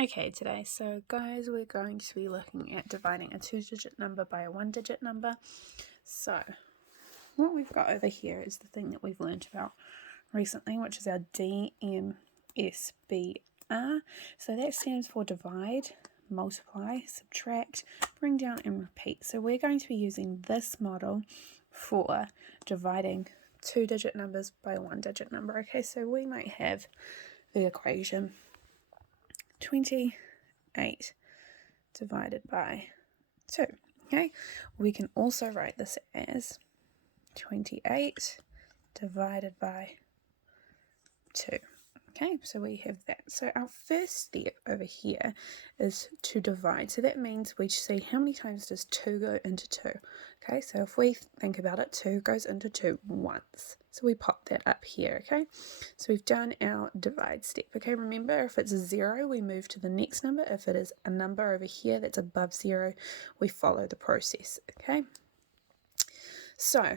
Okay, today, so guys, we're going to be looking at dividing a 2-digit number by a 1-digit number. So what we've got over here is the thing that we've learned about recently, which is our DMSBR. So that stands for divide, multiply, subtract, bring down, and repeat. So we're going to be using this model for dividing 2-digit numbers by a 1-digit number. Okay, so we might have the equation 28 divided by 2. Okay, we can also write this as 28 divided by 2. Okay, so we have that. So our first step over here is to divide. So that means we see how many times does 2 go into 2. Okay, so if we think about it, 2 goes into 2 once. So we pop that up here, okay? So we've done our divide step. Okay, remember, if it's 0, we move to the next number. If it is a number over here that's above 0, we follow the process, okay? So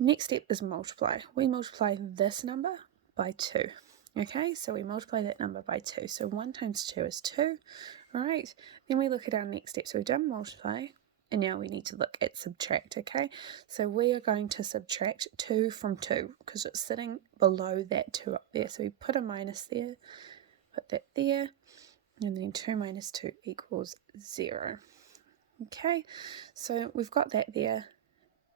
next step is multiply. We multiply this number by 2. Okay, so we multiply that number by 2. So 1 times 2 is 2. All right, then we look at our next step. So we've done multiply, and now we need to look at subtract, okay? So we are going to subtract 2 from 2 because it's sitting below that 2 up there. So we put a minus there, put that there, and then 2 minus 2 equals 0. Okay, so we've got that there.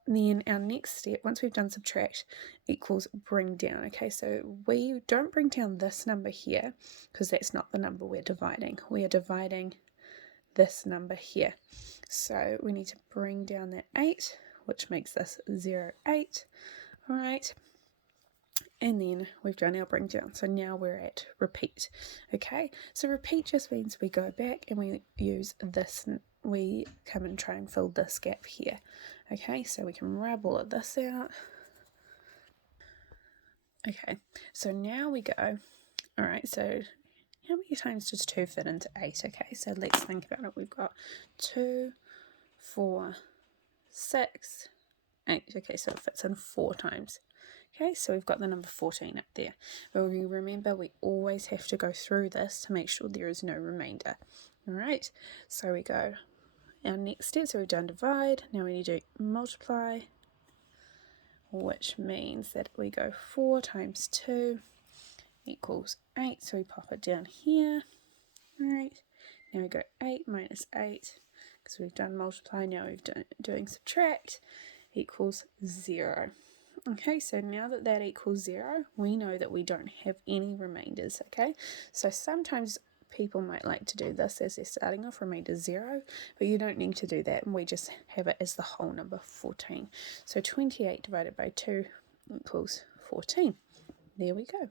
Then our next step, once we've done subtract, equals bring down. Okay, so we don't bring down this number here because that's not the number we're dividing. We are dividing this number here. So we need to bring down that 8, which makes this 0, 8. All right. And then we've done our bring down. So now we're at repeat. Okay, so repeat just means we go back and we use this, we come and try and fill this gap here. Okay, so we can rub all of this out. Okay, so now we go, all right, so how many times does 2 fit into 8? Okay, so let's think about it. We've got 2, 4, 6, 8. Okay, so it fits in 4 times. Okay, so we've got the number 14 up there. But we remember we always have to go through this to make sure there is no remainder. All right, so we go our next step. So we've done divide. Now we need to multiply, which means that we go 4 times 2 equals 8. So we pop it down here. All right, now we go 8 minus 8 because we've done multiply. Now we've done doing subtract equals 0. Okay, so now that that equals 0, we know that we don't have any remainders, okay? So sometimes people might like to do this as they're starting off, remainder 0, but you don't need to do that, and we just have it as the whole number 14. So 28 divided by 2 equals 14. There we go.